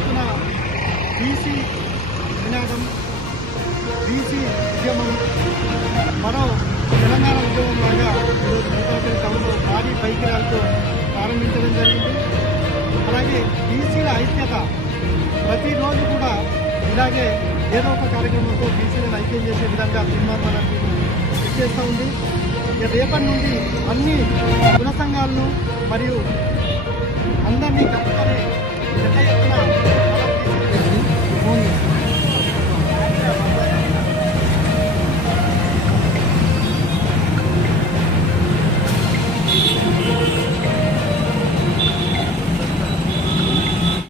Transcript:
ఎత్తున బీసీ నినాదం, బీసీ ఉద్యమం మరో తెలంగాణ ఉద్యమం లాగా ఈరోజు భూపాలపల్లి టౌన్లో భారీ బైక్ ర్యాలీతో ప్రారంభించడం జరిగింది. అలాగే బీసీల ఐక్యత ప్రతిరోజు కూడా ఇలాగే ఏదో ఒక కార్యక్రమంతో బీసీలను ఐక్యం చేసే విధంగా తీర్మానాలను ఇచ్చేస్తూ ఉంది. రేపటి నుండి అన్ని కుల సంఘాలను మరియు అందరినీ కలుపుకొని